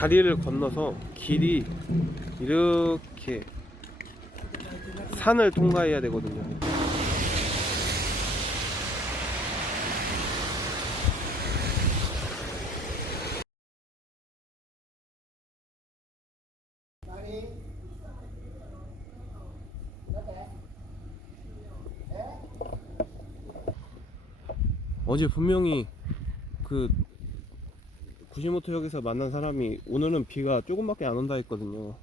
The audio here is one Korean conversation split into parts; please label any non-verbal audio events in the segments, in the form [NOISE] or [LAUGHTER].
다리를 건너서 길이 이렇게 산을 통과해야 되거든요. 어제 분명히 그 구시모토역에서 만난 사람이 오늘은 비가 조금밖에 안 온다 했거든요.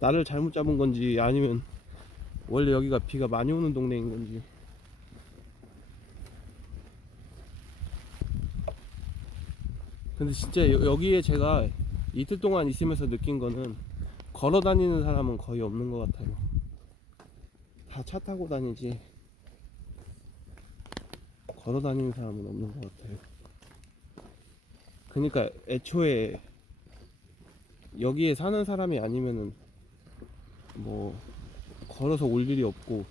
나를 잘못 잡은 건지 아니면 원래 여기가 비가 많이 오는 동네인 건지. 근데 진짜 여- 여기에 제가 이틀 동안 있으면서 느낀 거는 걸어 다니는 사람은 거의 없는 것 같아요. 다 차 타고 다니지. 걸어 다니는 사람은 없는 것 같아요. 그러니까 애초에 여기에 사는 사람이 아니면은 뭐 걸어서 올 일이 없고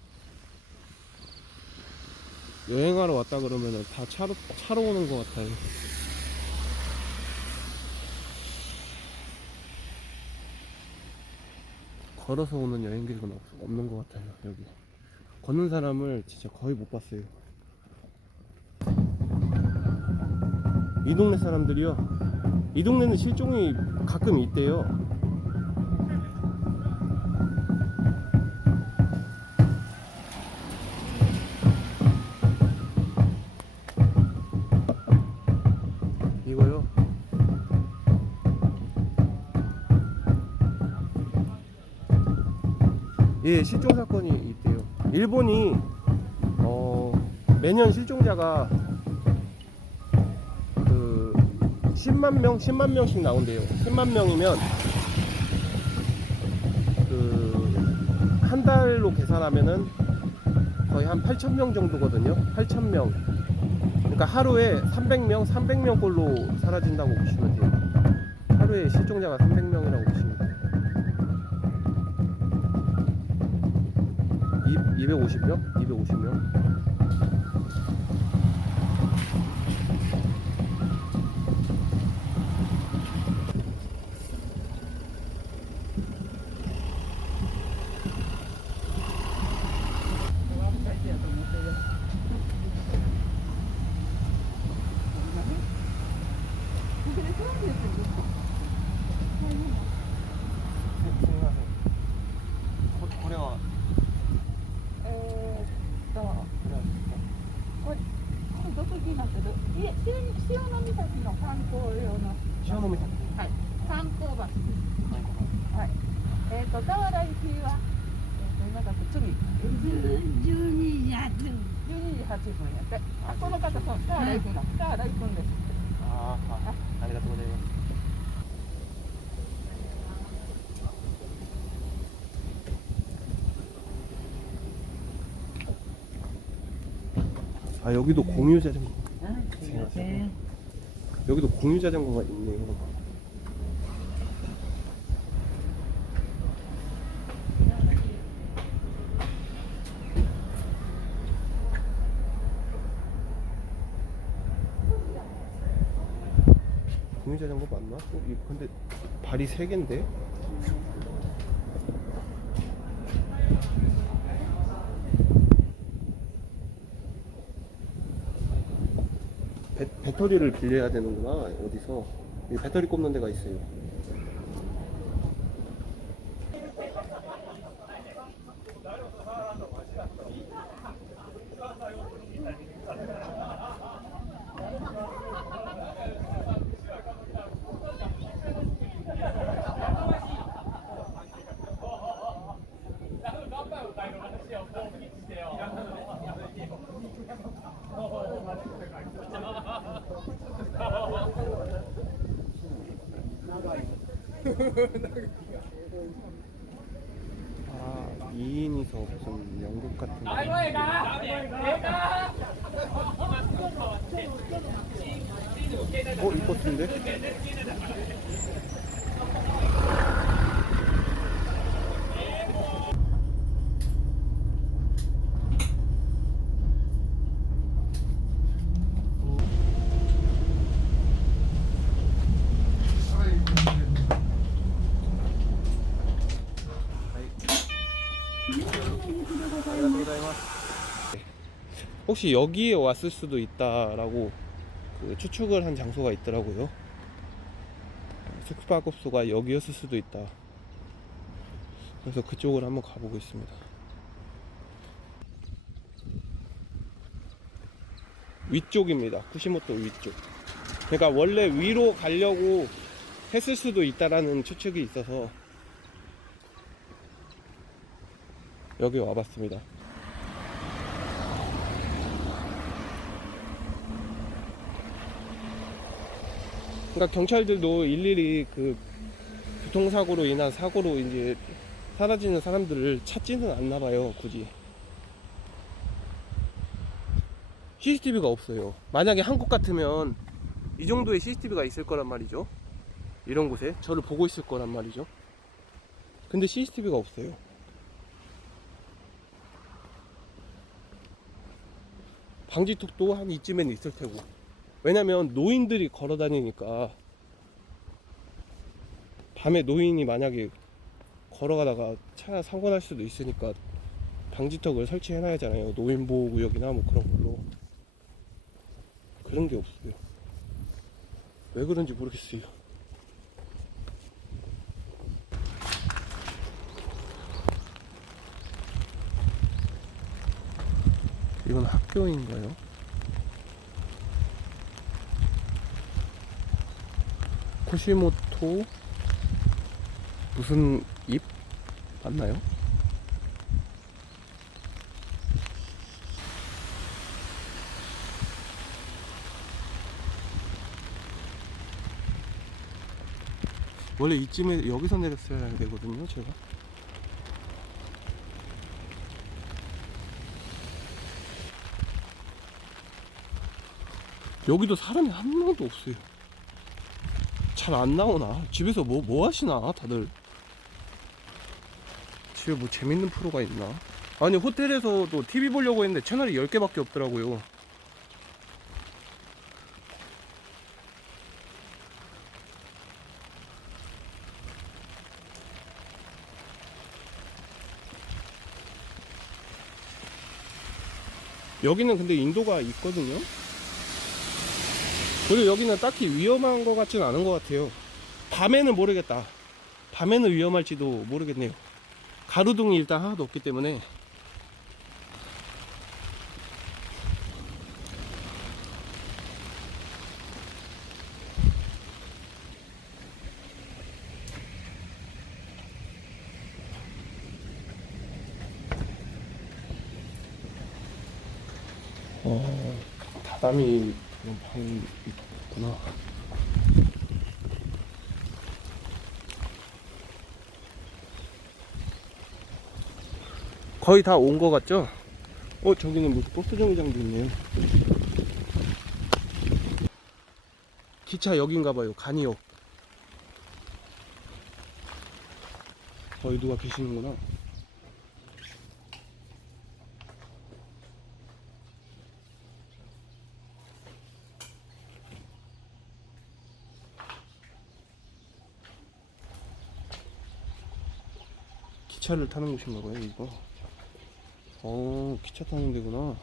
여행하러 왔다 그러면은 다 차로 차로 오는 것 같아요. 걸어서 오는 여행객은 없, 없는 것 같아요 여기. 걷는 사람을 진짜 거의 못 봤어요. 이 동네 사람들이요. 이 동네는 실종이 가끔 있대요. 이거요. 예, 실종 사건이 있대요. 일본이 어, 매년 실종자가 10만 명, 10만 명씩 나온대요. 10만 명이면 그 한 달로 계산하면은 거의 한 8천 명 정도거든요. 8천 명. 그러니까 하루에 300명, 300명 꼴로 사라진다고 보시면 돼요. 하루에 실종자가 300명이라고 보시면 돼요. 250명? 250명? 아 여기도 공유 자전거 안녕하세요. 여기도 공유 자전거가 있네요 공유 자전거 맞나? 어, 이 근데 발이 세 개인데? 배, 배터리를 빌려야 되는구나. 어디서? 배터리 꼽는 데가 있어요 no. [LAUGHS] 혹시 여기에 왔을 수도 있다라고 그 추측을 한 장소가 있더라고요. 숙박업소가 여기였을 수도 있다. 그래서 그쪽을 한번 가보고 있습니다. 위쪽입니다. 쿠시모토 위쪽. 그러니까 원래 위로 가려고 했을 수도 있다라는 추측이 있어서 여기 와봤습니다. 그러니까 경찰들도 일일이 그 교통사고로 인한 사고로 이제 사라지는 사람들을 찾지는 않나 봐요, 굳이. CCTV가 없어요. 만약에 한국 같으면 이 정도의 CCTV가 있을 거란 말이죠. 이런 곳에 저를 보고 있을 거란 말이죠. 근데 CCTV가 없어요. 방지턱도 한 이쯤엔 있을 테고. 왜냐면 노인들이 걸어 다니니까 밤에 노인이 만약에 걸어가다가 차 사고 날 수도 있으니까 방지턱을 설치해 놔야잖아요. 노인 보호 구역이나 뭐 그런 걸로. 그런 게 없어요. 왜 그런지 모르겠어요. 이건 학교인가요? 코시모토 무슨 잎 맞나요? 원래 이쯤에 여기서 내렸어야 되거든요, 제가. 여기도 사람이 한 명도 없어요. 잘 안 나오나? 집에서 뭐, 뭐 하시나? 다들. 집에 뭐 재밌는 프로가 있나? 아니, 호텔에서도 TV 보려고 했는데 채널이 10개밖에 없더라고요. 여기는 근데 인도가 있거든요. 그리고 여기는 딱히 위험한 것 같지는 않은 것 같아요. 밤에는 모르겠다. 밤에는 위험할지도 모르겠네요. 가로등이 일단 하나도 없기 때문에 어, 다담이 그런 방이 있구나. 거의 다 온 것 같죠? 어, 저기는 무슨 버스 정류장도 있네요. 기차 역인가 봐요. 간이역. 거기 누가 계시는구나. 기차를 타는 곳인가 봐요, 이거. 어, 기차 타는 데구나.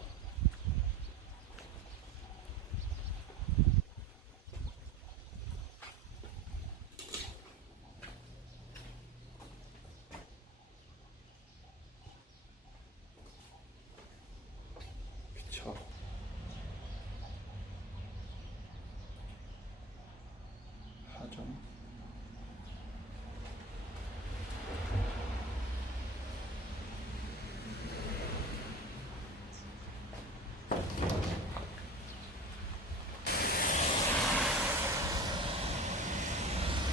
기차. 하점.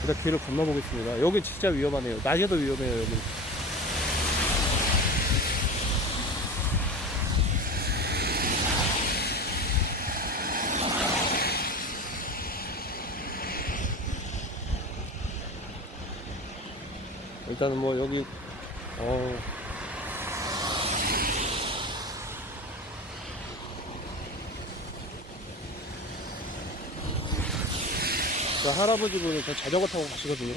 일단 길을 건너보겠습니다. 여기 진짜 위험하네요. 낮에도 위험해요, 여기. 일단은 뭐 여기 어 할아버지 분이 그 자전거 타고 가시거든요.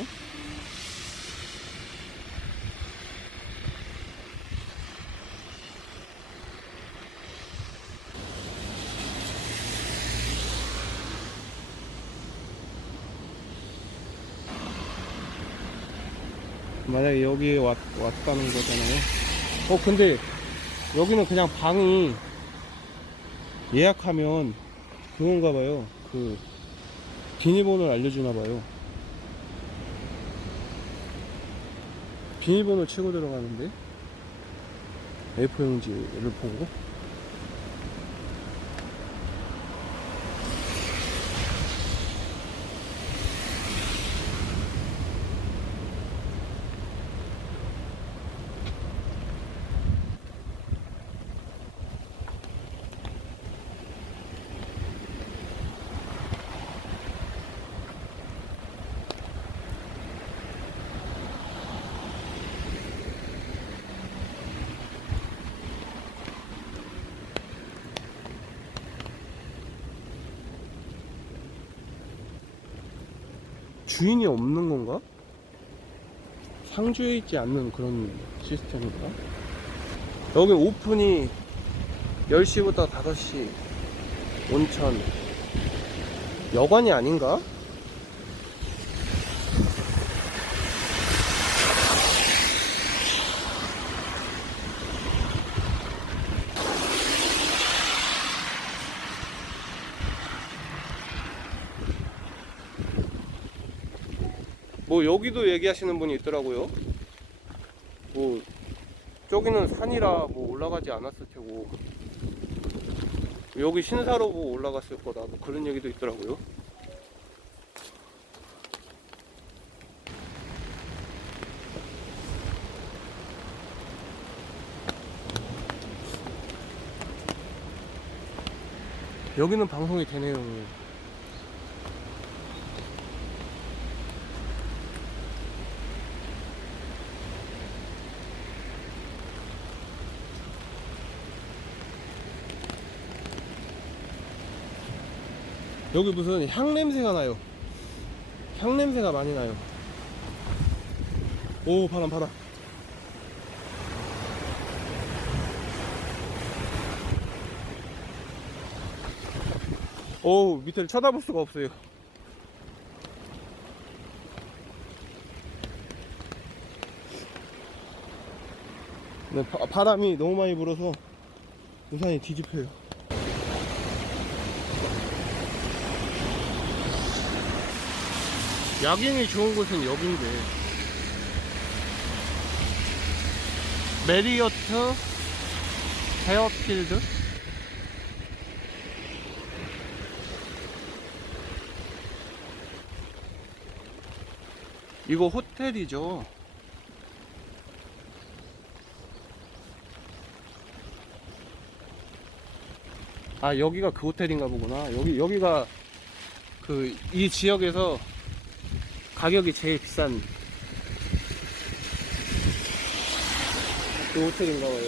만약에 여기 왔, 왔다는 거잖아요. 어, 근데 여기는 그냥 방이 예약하면 그건가 봐요. 그 비밀번호를 알려주나 봐요. 비밀번호 치고 들어가는데 A4 용지를 보고 주인이 없는 건가? 상주에 있지 않는 그런 시스템인가? 여기 오픈이 10시부터 5시 온천 여관이 아닌가? 뭐 여기도 얘기하시는 분이 있더라고요. 뭐 저기는 산이라 뭐 올라가지 않았을 테고 여기 신사로 뭐 올라갔을 거다 뭐 그런 얘기도 있더라고요. 여기는 방송이 되네요. 여기 무슨 향 냄새가 나요. 향 냄새가 많이 나요. 오 바람 바람. 오 밑을 쳐다볼 수가 없어요. 네, 바, 바람이 너무 많이 불어서 우산이 뒤집혀요. 야경이 좋은 곳은 여긴데. 메리어트 헤어필드? 이거 호텔이죠. 아 여기가 그 호텔인가 보구나. 여기 여기가 그 이 지역에서 가격이 제일 비싼 그 호텔인가 봐요.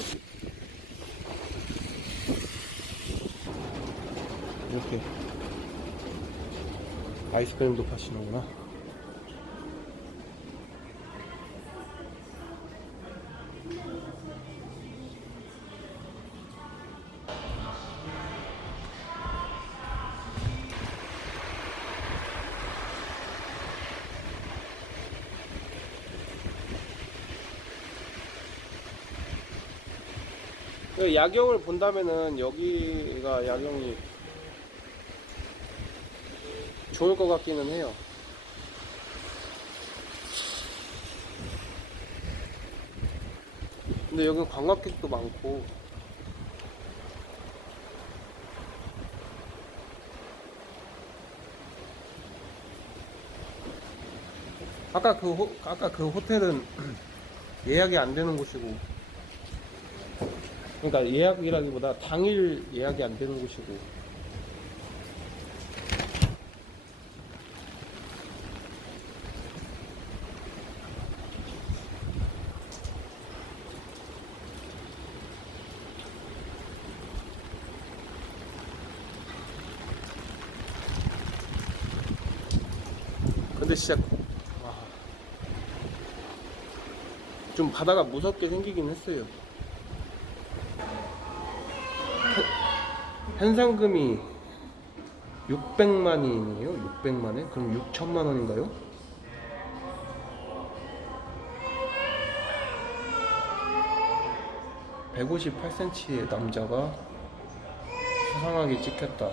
이렇게 아이스크림도 파시는구나. 그 야경을 본다면은 여기가 야경이 좋을 것 같기는 해요. 근데 여기 관광객도 많고 아까 그 호, 아까 그 호텔은 [CLEARS THROAT] 예약이 안 되는 곳이고 그러니까 예약이라기보다 당일 예약이 안 되는 곳이고 근데 와, 좀 바다가 무섭게 생기긴 했어요. 현상금이 600만이에요? 600만 원? 그럼 6천만 원인가요? (158cm의) 남자가 수상하게 찍혔다.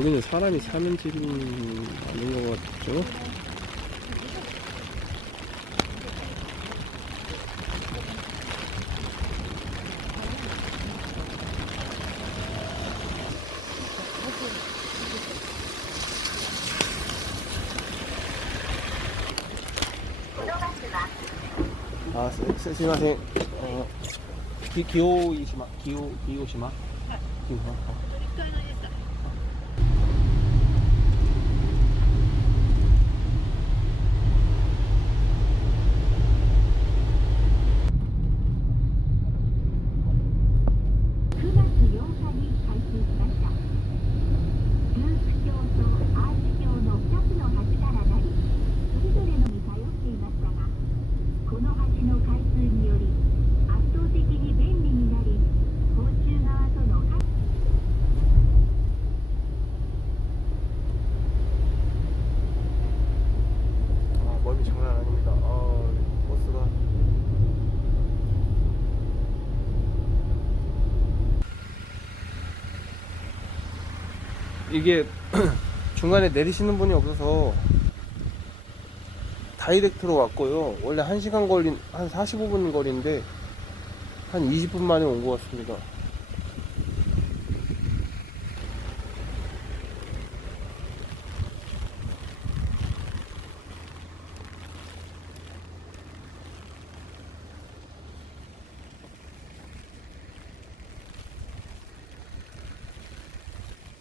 여기는 사람이 사는 집이 아닌 것 같죠? 아, 스, 스, 마세 어, 기, 기오, 이시마, 기오, 기오시마? 네. 기오시마. 이게 [CLEARS THROAT] 중간에 내리시는 분이 없어서 다이렉트로 왔고요. 원래 1시간 걸린, 한 45분 거리인데 한 20분 만에 온 것 같습니다.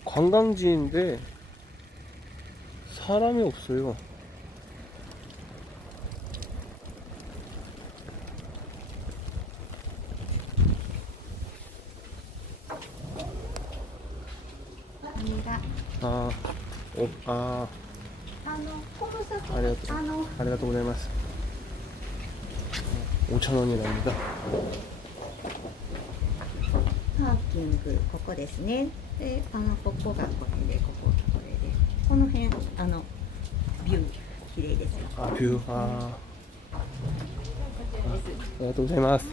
관광지인데 사람이 없어요. 아, 어, 아, あのこの先ありがとうあの 아리가또ございます. 5,000원이랍니다. こですね。であのここがこれでここがこれで。この辺あのビュー綺麗ですよ。あビューあー。ありがとうございます。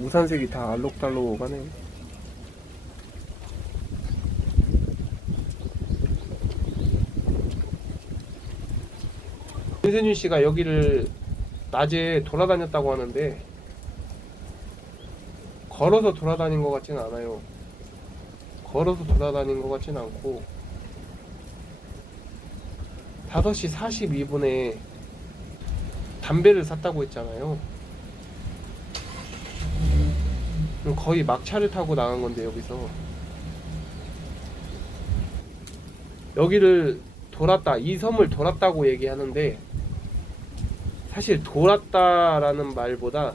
우산색이 다 알록달록 하네. 윤세준 씨가 여기를 낮에 돌아다녔다고 하는데 걸어서 돌아다닌 것 같지는 않아요. 걸어서 돌아다닌 것 같지는 않고 5시 42분에 담배를 샀다고 했잖아요. 그럼 거의 막차를 타고 나간 건데 여기서 여기를 돌았다 이 섬을 돌았다고 얘기하는데 사실 돌았다라는 말보다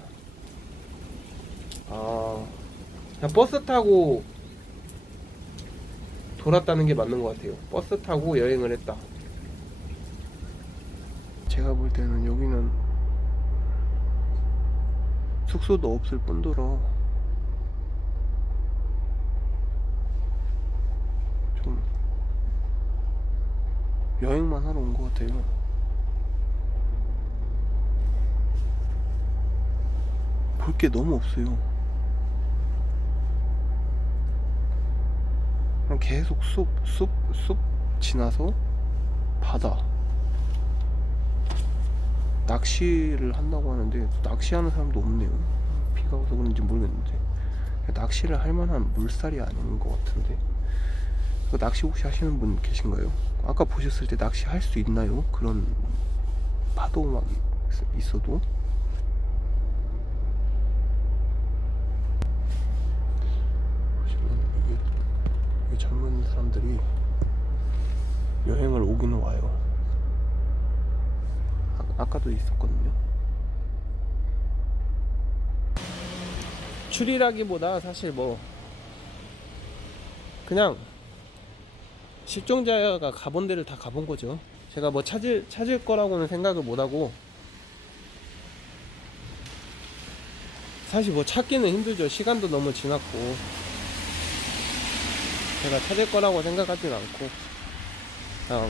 아 그냥 버스 타고 돌았다는 게 맞는 것 같아요. 버스 타고 여행을 했다. 제가 볼 때는 여기는 숙소도 없을 뿐더러 좀 여행만 하러 온 것 같아요. 볼 게 너무 없어요. 그냥 계속 숲, 숲, 숲 지나서 바다. 낚시를 한다고 하는데 낚시하는 사람도 없네요. 비가 와서 그런지 모르겠는데 낚시를 할 만한 물살이 아닌 것 같은데 그 낚시 혹시 하시는 분 계신가요? 아까 보셨을 때 낚시 할 수 있나요? 그런 파도만 있- 있어도 보시면 여기, 여기 젊은 사람들이 여행을 오기는 와요. 아, 아까도 있었거든요. 출이라기보다 사실 뭐 그냥 실종자가 가본 데를 다 가본 거죠. 제가 뭐 찾을 찾을 거라고는 생각을 못 하고 사실 뭐 찾기는 힘들죠. 시간도 너무 지났고 제가 찾을 거라고 생각하진 않고 그냥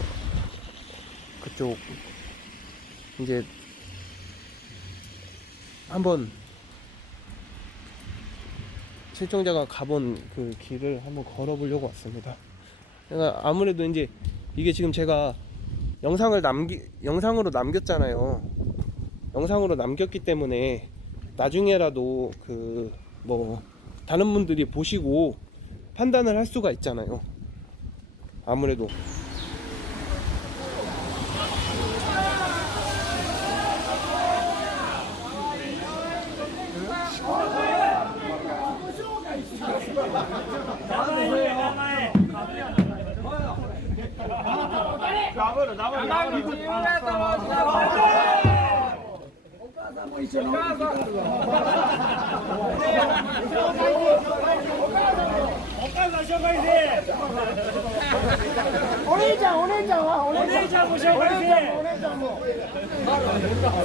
그쪽 이제 한번 실종자가 가본 그 길을 한번 걸어보려고 왔습니다. 그러니까 아무래도 이제 이게 지금 제가 영상을 남기 영상으로 남겼잖아요. 영상으로 남겼기 때문에 나중에라도 그 뭐 다른 분들이 보시고 판단을 할 수가 있잖아요. 아무래도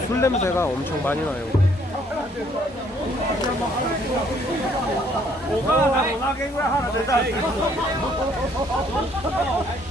술 냄새가 엄청 많이 나요.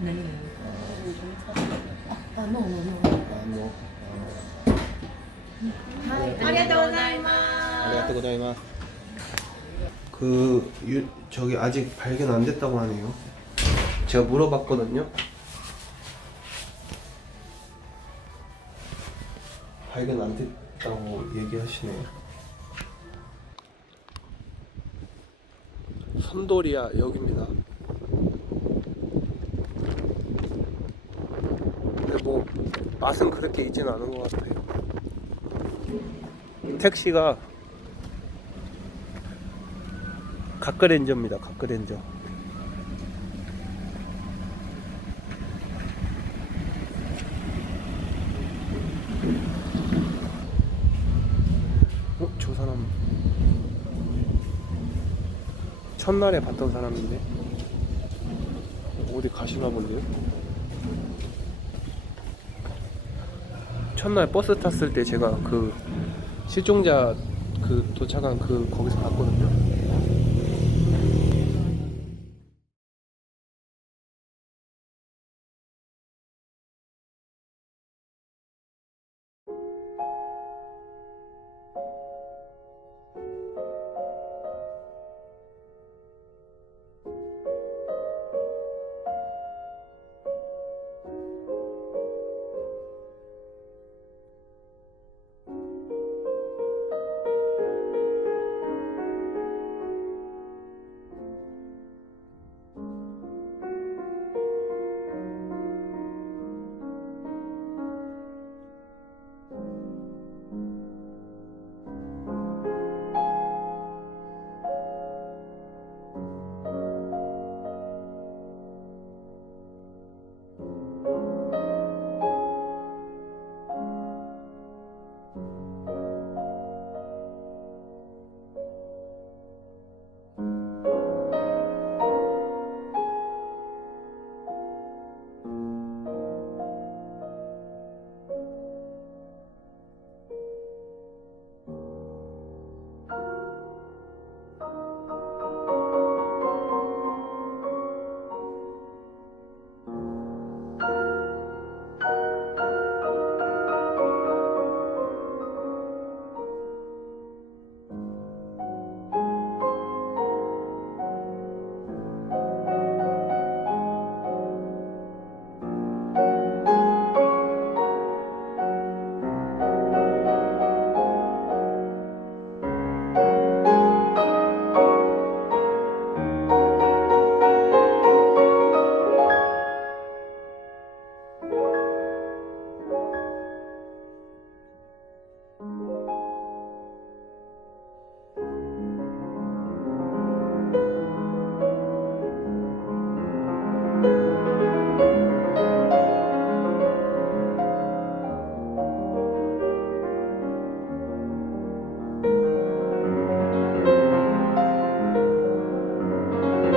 노? 네. 아, no, no, no. 아, 노. 아리가또 고자이마스. 그 유, 저기 아직 발견 안 됐다고 하네요. 제가 물어봤거든요. 발견 안 됐다고 얘기하시네요. 선도리아 역입니다. 근데 뭐 맛은 그렇게 있진 않은 것 같아요. 택시가 각그랜저입니다. 각그랜저. 어? 저 사람 첫날에 봤던 사람인데 어디 가시나 본데요? 첫날 버스 탔을 때 제가 그 실종자 그 도착한 그 거기서 봤거든요.